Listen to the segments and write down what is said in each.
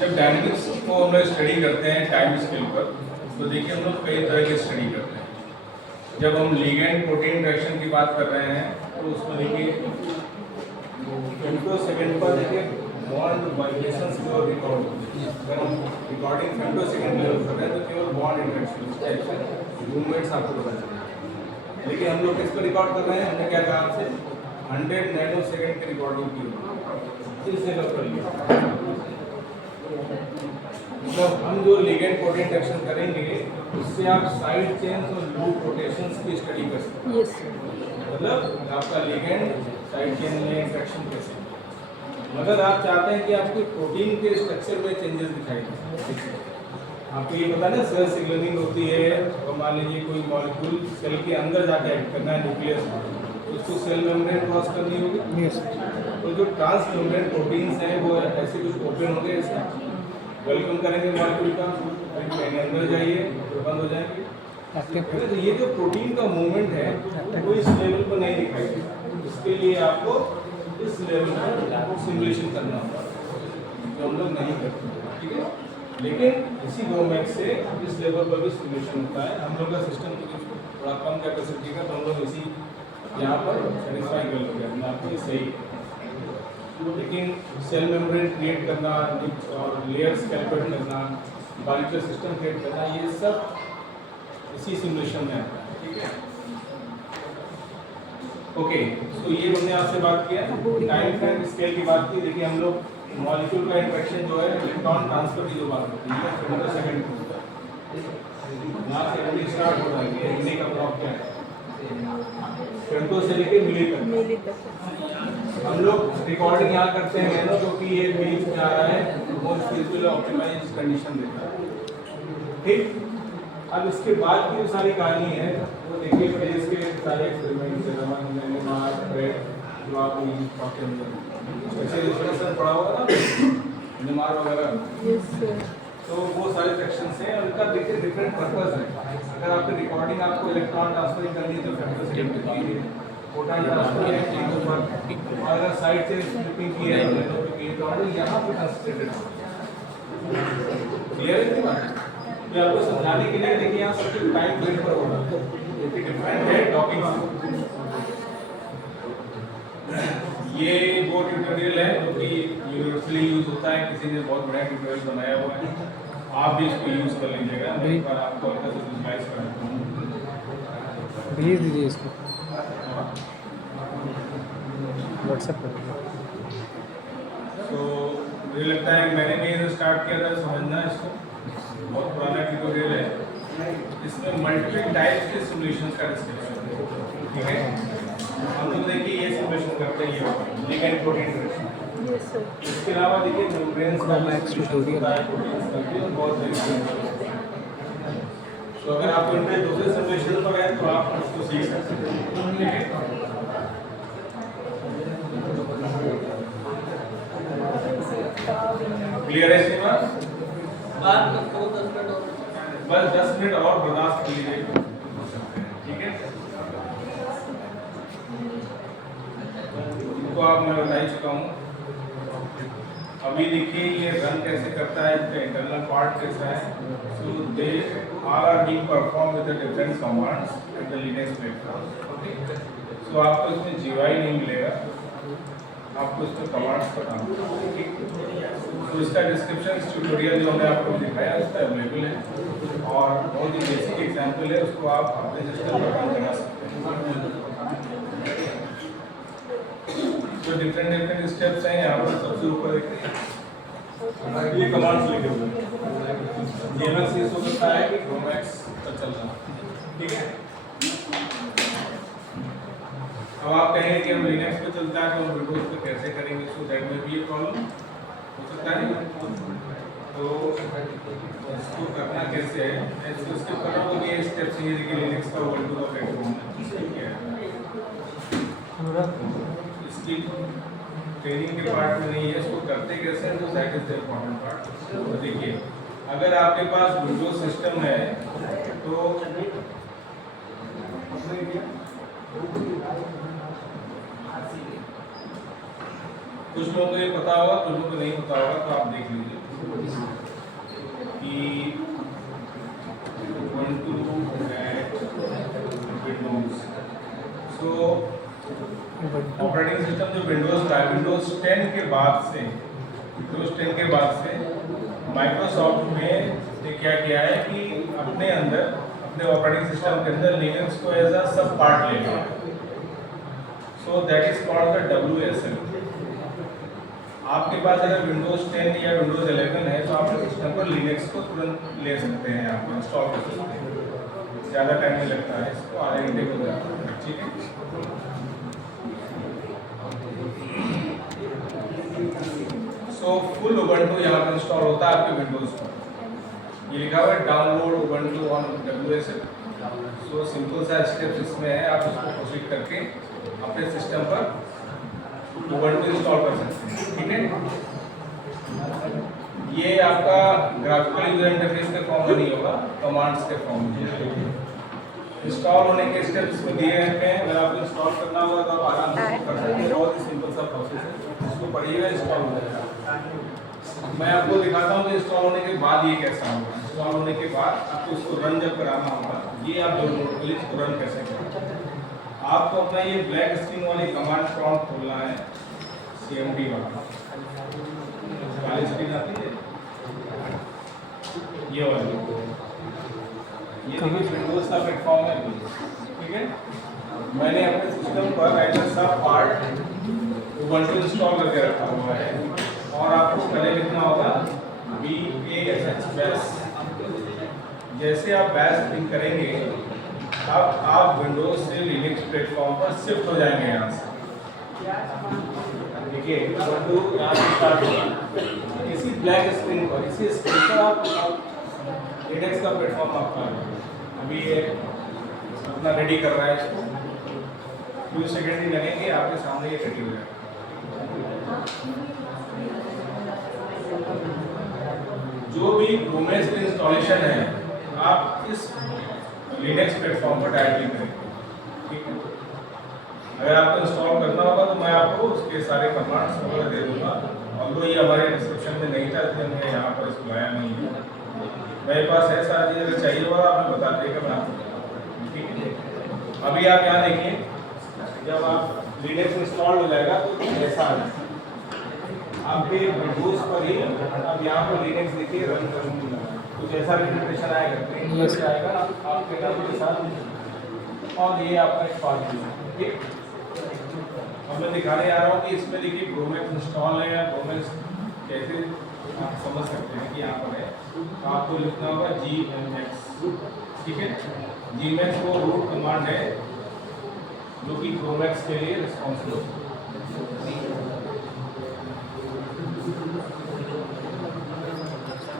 जब डायनेमिक्स को हम लोग स्टडी करते हैं टाइम स्केल पर, तो देखिए हम लोग कई तरह की स्टडी करते हैं। जब हम लिगेंड प्रोटीन इंटरेक्शन की बात कर रहे हैं तो उसमें देखिए फेम्टोसेकंड पर देखिए बॉन्ड वाइब्रेशंस की ओर रिकॉर्ड होती है। अगर हम रिकॉर्डिंग फेम्टोसेकंड लेवल कर रहे हैं तो केवल बॉन्ड इंटरेक्शन मूवमेंट्स आपको पता चलेगा। लेकिन हम लोग किस पर रिकॉर्ड कर रहे हैं, हमने क्या कहा आपसे 100 नैनो सेकंड की रिकॉर्डिंग की इस लेवल पर लिया। मतलब हम जो लिगेंड प्रोटीन इंटरेक्शन करेंगे उससे आप साइड चेन्स और लूप रोटेशंस की स्टडी कर सकते हैं। यस मतलब आपका लिगेंड साइड चेन में इंटरेक्शन कैसे, मगर आप चाहते हैं कि आपकी प्रोटीन के स्ट्रक्चर में चेंजेस दिखाई दें। आपको ये पता ना सेल सिग्नलिंग होती है, और मान लीजिए कोई मॉलिक्यूल सेल के अंदर जाकर एक्ट करना है न्यूक्लियस में, तो उसको सेल मेम्ब्रेन क्रॉस करनी होगी। यस तो जो ट्रांस मेम्ब्रेन प्रोटीन्स हैं वो ऐसे कुछ ओपन होंगे, ऐसे वेलकम करेंगे मॉलिक्यूल का, कहीं अंदर जाइए तो बंद हो जाएंगे। तो ये जो प्रोटीन का मूवमेंट है वो इस लेवल पर नहीं दिखाई देता, इसके लिए आपको इस लेवल पर सिमुलेशन करना होगा, जो हम लोग नहीं करते, ठीक है। लेकिन इसी गोमैक्स से इस लेवल पर भी सिमुलेशन होता है। हम लोग का सिस्टम तो थोड़ा कम कैपेसिटी का, तो हम लोग इसी यहाँ पर सेटिस्फाई कर लोगे अपने आपको, ये सही है। लेकिन सेल मेम्ब्रेन क्रिएट करना और लेयर्स कैलकुलेट करना, बायोलॉजिकल सिस्टम क्रिएट करना, ये सब इसी सिमुलेशन में आता है, ठीक है। ओके, तो ये हमने आपसे बात किया टाइम फ्रेम स्केल की बात की। देखिए हम लोग मॉलिक्यूल का इंटरेक्शन जो है इलेक्ट्रॉन ट्रांसफर की जो बात होती है फेम्टोसेकंड यहाँ से स्टार्ट हो जाएंगे। एमडी का ब्लॉक क्या है, फेम्टो से लेके मिली तक। हम लोग रिकॉर्डिंग यहाँ करते हैं नैनो, क्योंकि ये बीच में आ रहा है मोस्ट फिजिबल ऑप्टिमाइज्ड कंडीशन देता है, ठीक। अब इसके बाद की जो सारी कहानी है वो देखिए फेज के सारे एक्सपेरिमेंट्स जो आप स्पेशल पढ़ा होगा ना निमार वगैरह, तो वो सारे सेक्शंस हैं, उनका देखिए डिफरेंट पर्पस है। अगर आपकी रिकॉर्डिंग आपको इलेक्ट्रॉन ट्रांसफर करनी है तो फेम्टोसेकंड की है, फोटॉन ट्रांसफर है, और अगर साइड से स्प्लिटिंग की है तो यहाँ पे कंसंट्रेटेड है। क्लियर है बात? ये आपको समझाने के लिए देखिए यहाँ सबसे टाइम फ्रेम पर होगा, क्योंकि डिफरेंट है टॉपिक से। ये वो ट्यूटोरियल है जो कि यूनिवर्सली यूज होता है, किसी ने बहुत बड़ा ट्यूटोरियल बनाया हुआ है, आप भी इसको यूज कर लीजिएगा। एक बार आपको हल्का सा विजुअलाइज कराता हूँ, भेज दीजिए इसको व्हाट्सएप पर। तो मुझे लगता है मैंने भी स्टार्ट किया था समझना इसको, बहुत पुराना ट्यूटोरियल है। इसमें मल्टीपल टाइप्स के सॉल्यूशंस का डिस्कशन है, ठीक है। हम लोग देखिए ये सिमुलेशन करते हैं, ये लिगेंड प्रोटीन इंटरेक्शन। इसके अलावा देखिए मेम्ब्रेन्स का नेक्स्ट ट्यूटोरियल प्रोटीन्स का भी बहुत तरीके। तो अगर आप इंटरेस्ट दूसरे सिमुलेशन पर है तो आप उसको सीख सकते हैं, ठीक है। क्लियर है इसके बाद? बस 10 मिनट और बर्दाश्त कीजिए, ठीक है। इनको आप मैं बता ही चुका हूँ। अभी देखिए ये रन कैसे करता है, इसका इंटरनल पार्ट कैसा है। So they are being perform with the different commands at the Linux platform, okay. सो आपको इसमें GUI नहीं मिलेगा, आपको इसमें कमांड्स पर काम करना है, ठीक। तो इसका डिस्क्रिप्शन इस ट्यूटोरियल जो हमने आपको दिखाया उस पर अवेलेबल है, और बहुत ही बेसिक एग्जांपल है, उसको आप अपने सिस्टम पर काम करा सकते हैं। जो डिफरेंट स्टेप्स हैं यहाँ पर सबसे ऊपर ये कमांड्स लिखे हुए हैं। DMX ये हो सकता है कि गोमैक्स पर चल रहा है, ठीक है। अब आप कहेंगे कि हम लिनक्स पे चलता है तो हम विंडोज पे कैसे करेंगे, सो दैट में भी ये प्रॉब्लम हो सकता है। तो इसको करना कैसे है, मैं इसको स्किप कर रहा हूँ, ये स्टेप्स ये देखिए लिनक्स का वर्ल्ड का प्लेटफॉर्म है, इसकी ट्रेनिंग के पार्ट में नहीं है, इसको करते कैसे हैं, तो that is the important part. तो देखिए अगर आपके पास विंडोज सिस्टम है तो कुछ लोगों को ये पता होगा, कुछ लोगों को नहीं पता होगा, तो आप देख लीजिए। कि Ubuntu at Windows. So operating system जो विंडोज का है, विंडोज 10 के बाद से माइक्रोसॉफ्ट ने क्या किया है कि अपने ऑपरेटिंग सिस्टम के अंदर लिनक्स को एज अ सब पार्ट ले लिया है। So that is called the WSL। आपके पास अगर विंडोज 10 या विंडोज 11 है तो आप सिस्टम पर लिनक्स को तुरंत ले सकते हैं, आप इंस्टॉल कर सकते हैं, ज़्यादा टाइम नहीं लगता है, इसको आधे घंटे में हो जाता है। ठीक है, सो फुल उबंटू यहाँ पर इंस्टॉल होता है आपके विंडोज पर। ये लिखा हुआ है download Ubuntu on WSL। So simple सा स्टेप्स इसमें है, आप उसको प्रोसीड करके अपने सिस्टम पर उबंटू इंस्टॉल कर सकते हैं। ठीक है, ये आपका ग्राफिकल यूजर इंटरफेस के फॉर्म में नहीं होगा, कमांड्स के फॉर्म में। इंस्टॉल होने के स्टेप्स में दिए रहते हैं, अगर आपको इंस्टॉल करना होगा तो आप आराम से कर सकते हैं, बहुत ही सिंपल सा प्रोसेस है, इसको पढ़िएगा इंस्टॉल हो जाएगा। मैं आपको दिखाता हूँ कि इंस्टॉल होने के बाद ये कैसा होगा। इंस्टॉल होने के बाद आपको इसको रन जब कराना होगा, ये आप जो नोट कर लीजिए, इसको रन कैसे करें। आपको अपना ये ब्लैक स्क्रीन वाली कमांड प्रॉम्प्ट खोलना है, CMD वाला वाली स्क्रीन आती है, ये वाली, ये देखिए विंडोज का प्लेटफॉर्म है। ठीक है, मैंने अपने सिस्टम पर एज अ सब पार्ट उबंटू इंस्टॉल करके रखा हुआ है, और आपको पहले लिखना होगा BASH। जैसे आप बैश क्लिक करेंगे अब आप विंडोज से लिनक्स प्लेटफॉर्म पर शिफ्ट हो जाएंगे। यहाँ से देखिए उबंटू यहाँ से स्टार्ट होगा, इसी ब्लैक स्क्रीन पर, इसी स्क्रीन पर आप लिनक्स का प्लेटफॉर्म आपका अभी ये अपना रेडी कर रहा है, इसको 2 सेकेंड ही लगेंगे, आपके सामने ये रेडी हो जाएगा। जो भी प्रोमेस इंस्टॉलेशन है आप इस लिनक्स प्लेटफॉर्म पर डायरेक्टली करेंगे। ठीक है, अगर आपको इंस्टॉल करना होगा तो मैं आपको उसके सारे कमांड्स वगैरह दे दूंगा, और तो ये हमारे डिस्क्रिप्शन में नहीं था इसलिए मैंने यहाँ पर इसको लाया नहीं है, मेरे पास है सारा चीज़, अगर चाहिए होगा आप मैं बता देगा, मैं आपको। ठीक है, अभी आप यहाँ देखिए, जब आप लिनक्स इंस्टॉल हो जाएगा तो ऐसा आ जाएगा आपके विंडोज पर ही। अब यहाँ पर लिनक्स देखिए रन करूँगा, कुछ ऐसा प्रेजेंटेशन आएगा, से आएगा आपके नाम के साथ, और ये आपका एक पार्ट है। ठीक, अब मैं दिखाने जा रहा हूँ कि इसमें देखिए प्रोमेक्स इंस्टॉल है, या प्रोमेक्स कैसे आप समझ सकते हैं कि यहाँ पर है, तो आपको लिखना होगा GMX। ठीक है, GMX वो रूट कमांड है जो कि प्रोमेक्स के लिए रिस्पॉन्सिबल है।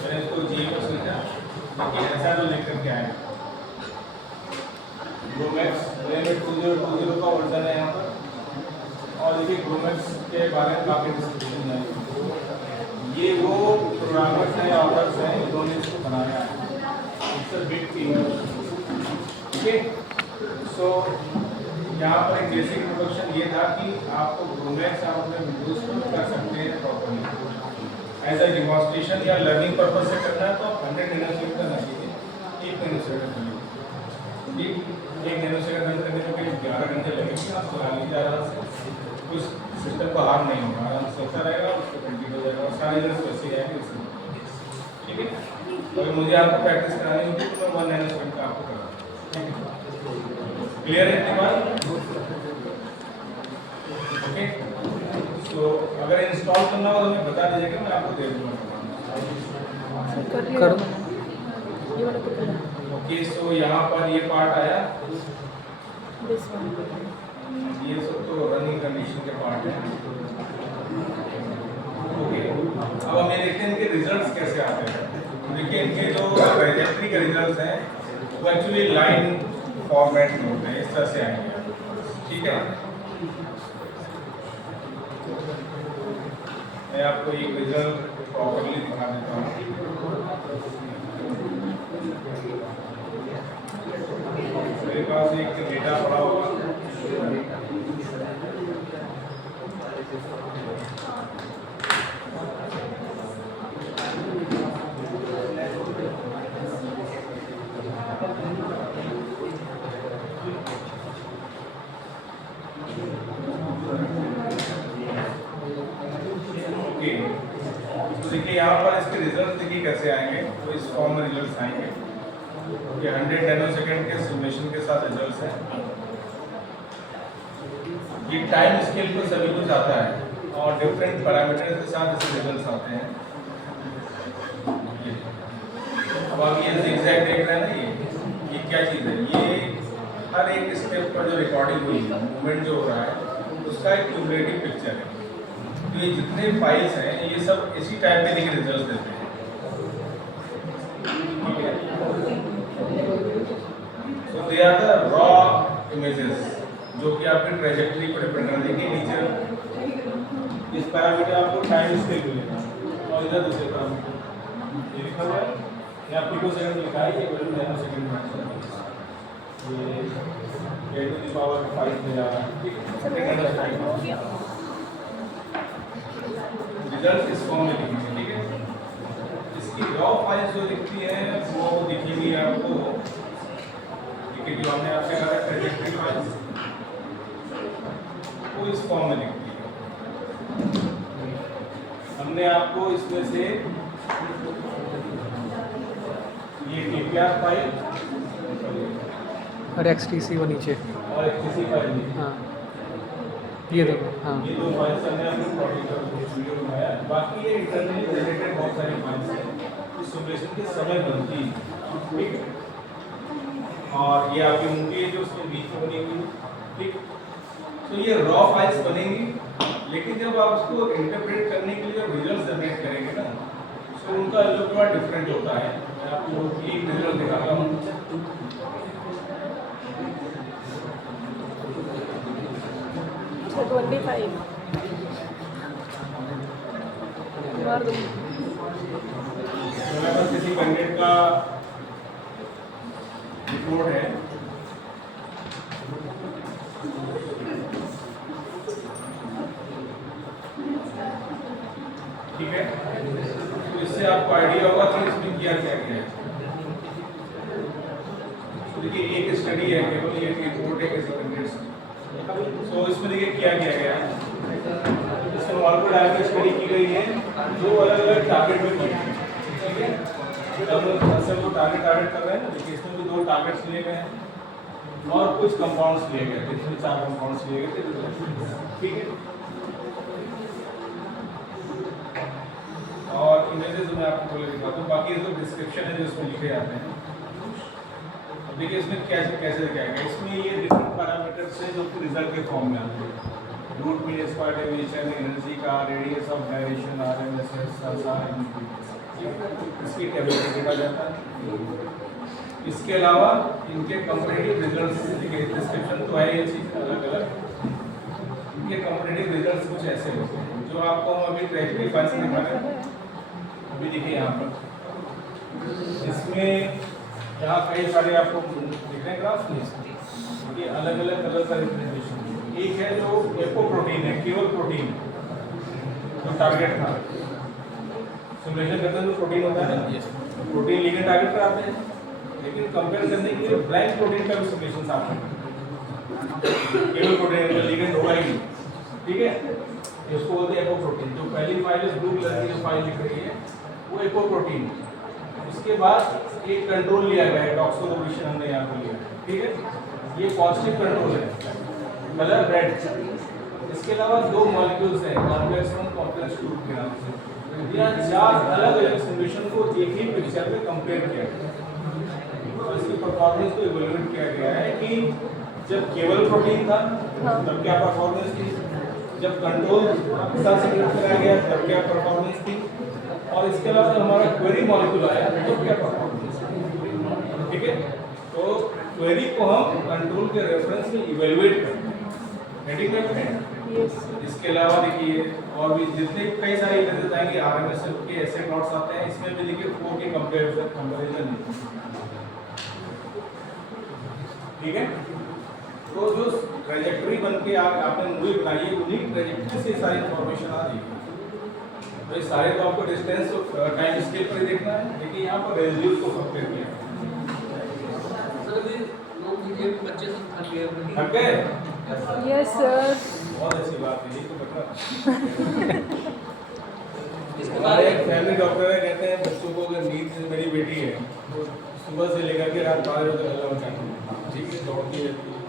मैंने इसको GMX लिखा, देखिए ऐसा जो लिख करके आएगा, प्रोमेक्स 2020 का वर्जन है यहाँ पर, और देखिए प्रोमेक्स के बारे में काफ़ी डिस्क्रिप्शन है। ये वो प्रोग्रामर्स हैं, ऑथर्स हैं, इन्होंने इसको बनाया है, इट्स अ बिग टीम। ठीक है, सो यहाँ पर एक बेसिक इंट्रोडक्शन ये था कि आपको प्रोमेक्स आप अपने विंडोज पर कर सकते हैं प्रॉपर्ली, एज अ डिमॉन्स्ट्रेशन या लर्निंग पर्पज से करना है तो आप 100 नैनोसेकंड का ना कीजिए, 1 नैनोसेकंड करिए। ठीक, 1 नैनोसेकंड रन करने में करीब 11 घंटे लगेंगे, आप चला लीजिए आराम से, कुछ सिस्टम को हार्म नहीं होगा, आराम से चलता रहेगा, उसको कंटिन्यू हो जाएगा, और सारी यूजर्स वैसे ही आएंगे। ठीक है, अगर मुझे आपको प्रैक्टिस करानी होगी तो मैं 1 नैनोसेकंड का आपको कराऊँ। ठीक है, क्लियर है इतनी बात? ओके, तो अगर इंस्टॉल करना हो तो मैं बता दीजिएगा, मैं आपको दे दूँगा। ओके, सो यहाँ पर ये पार्ट आया, ये सब तो रनिंग कंडीशन के पार्ट है। ओके, अब हम ये देखते हैं इनके रिजल्ट्स कैसे आते हैं। देखिए इनके जो ट्राइजेक्टरी के रिजल्ट्स हैं वो एक्चुअली लाइन फॉर्मेट में होते हैं, इस तरह से आएंगे। ठीक है, मैं आपको एक रिजल्ट प्रॉपर्ली दिखा देता हूँ। मेरे पास एक डेटा पड़ा होगा, ओके, तो देखिए यहाँ पर इसके रिजल्ट देखिए कैसे आएंगे। तो इस फॉर्म में रिजल्ट आएंगे। ये 100 नैनोसेकंड के सिमुलेशन के साथ रिजल्ट्स हैं। ये टाइम स्केल पर सभी कुछ आता है और डिफरेंट पैरामीटर्स के साथ इसके रिजल्ट्स आते हैं। अब आप ये zigzag देख रहे हैं ना, ये क्या चीज़ है? ये हर एक स्टेप पर जो रिकॉर्डिंग हुई है, मूवमेंट जो हो रहा है, उसका एक क्यूमुलेटिव पिक्चर है। तो ये जितने फाइल्स हैं ये सब इसी टाइप के देखिए रिजल्ट देते हैं। So they are the raw images जो कि आपकी ट्रेजेक्टरी को डिपेंड कर देंगे। नीचे इस पैरामीटर आपको टाइम स्केल मिलेगा और इधर दूसरे पैरामीटर ये लिखा हुआ है, यहाँ पिको सेकंड लिखा है, ये नैनो सेकंड में ये 10 टू द पावर 5 में जा रहा है। ठीक है, रिजल्ट इस फॉर्म में लिखेंगे। ठीक है, इसकी रॉ फाइल्स जो दिखती है वो दिखेगी आपको, जो हमने आपसे कहा ट्रेजेक्टरी फाइल्स, वो इस फॉर्म में दिखती है। हमने आपको इसमें से ये KPR फाइल और XTC वो नीचे, और XTC फाइल दी। हाँ ये देखो, हाँ ये दो फाइल्स हमने आपको वीडियो बनाया। बाकी ये इंटरनली जनरेटेड बहुत सारी फाइल्स हैं इस सिमुलेशन के समय बनती है। ठीक है, और ये आपकी मूवी है जो उसके बीच में बनी हुई। ठीक, तो ये रॉ फाइल्स बनेंगी, लेकिन जब आप उसको इंटरप्रेट करने के लिए रिजल्ट जनरेट करेंगे ना, तो उनका लुक थोड़ा डिफरेंट होता है। मैं आपको एक रिजल्ट दिखाता हूँ। मेरे पास किसी कैंडिडेट का रिपोर्ट है, ठीक है, तो इससे आपको आइडिया होगा कि इसमें किया क्या गया है। तो देखिए एक स्टडी है, केवल एक रिपोर्ट है किसी कैंडिडेट से। तो इसमें देखिए क्या किया गया है, इसमें मॉलिक्यूलर डायनेमिक्स स्टडी की गई है जो अलग अलग टारगेट में की है। ठीक है, अब सब लोग टारगेट कर रहे हैं ना, देखिए इसमें भी 2 टारगेट्स लिए गए हैं और कुछ कंपाउंड्स लिए गए थे, इसमें 4 कंपाउंड्स लिए गए थे। ठीक है, और इमेजेस मैं आपको बोले दिखाता हूँ, बाकी जो डिस्क्रिप्शन है जो इसमें लिखे जाते हैं। अब देखिए इसमें कैसे दिखाएगा, इसमें ये डिफरेंट पैरामीटर्स हैं जो कि रिजल्ट के फॉर्म में आते हैं। Root mean square deviation, energy का, रेडियस ऑफ डायरेक्शन, RMSS, इसकी टेबल देखा जाता है। इसके अलावा इनके कंपैरेटिव रिजल्ट्स देखिए, डिस्क्रिप्शन तो है ये चीज़ अलग अलग, इनके कंपैरेटिव रिजल्ट्स कुछ ऐसे होते हैं जो आपको हम अभी ट्रेजेक्टरी फाइल्स में दिखा रहे हैं। अभी देखिए यहाँ पर इसमें यहाँ कई सारे आपको दिख रहे हैं ग्राफ्स में, ये अलग अलग कलर का रिप्रेजेंटेशन। एक है जो एपोप्रोटीन है, केवल प्रोटीन जो टारगेट था। सिमुलेशन करते हैं तो प्रोटीन होता है ना, प्रोटीन लिगेंड टारगेट पर आते हैं, लेकिन कंपेयर करने के लिए ब्लैंक प्रोटीन का भी सिमुलेशन आते हैं। केवल प्रोटीन का लिगेंड होगा ही नहीं। ठीक है, इसको बोलते हैं एपोप्रोटीन। जो पहली फाइल है ब्लू कलर की जो फाइल दिख रही है वो एपोप्रोटीन। उसके बाद एक कंट्रोल लिया गया है, डॉक्सोरोबिशन हमने यहाँ पर लिया। ठीक है, ये पॉजिटिव कंट्रोल है, कलर रेड। इसके अलावा 2 मॉलिक्यूल्स हैं, कॉम्प्लेक्स 1 कॉम्प्लेक्स 2 के नाम से। यहाँ 4 अलग अलग सिमुलेशन को एक ही पिक्चर में कंपेयर किया गया और इसकी परफॉर्मेंस को इवैल्यूएट किया गया है कि जब केवल प्रोटीन था तब क्या परफॉर्मेंस थी, जब कंट्रोल का सिग्नल कराया गया तब क्या परफॉर्मेंस थी, और इसके अलावा जब हमारा क्वेरी मॉलिक्यूल आया तो क्या परफॉर्मेंस थी। ठीक है, तो क्वेरी को हम कंट्रोल के रेफरेंस में इवैल्यूएट करते हैं। हेडिंग में इसके अलावा देखिए और भी जितने कई सारे इमेजेस आएंगे, RMSS के ऐसे प्लॉट्स आते हैं, इसमें भी देखिए 4 के कंपैरिजन। ठीक है, तो जो ट्रेजेक्टरी बन के आपने मूवी बनाई है, यूनिक ट्रेजेक्टरी से सारी इंफॉर्मेशन आ रही है। तो ये सारे तो आपको डिस्टेंस और टाइम स्केल पर देखना है, लेकिन यहाँ पर रेजिड्यूज को कंपेयर किया है। थक गए? Yes sir. बहुत अच्छी बात है, ये तो बता। हमारे एक फैमिली डॉक्टर है, कहते हैं बच्चों को अगर नींद, मेरी बेटी है तो सुबह से लेकर के रात 12 बजे तक अलार्म चालू है, ठीक है, दौड़ती रहती है।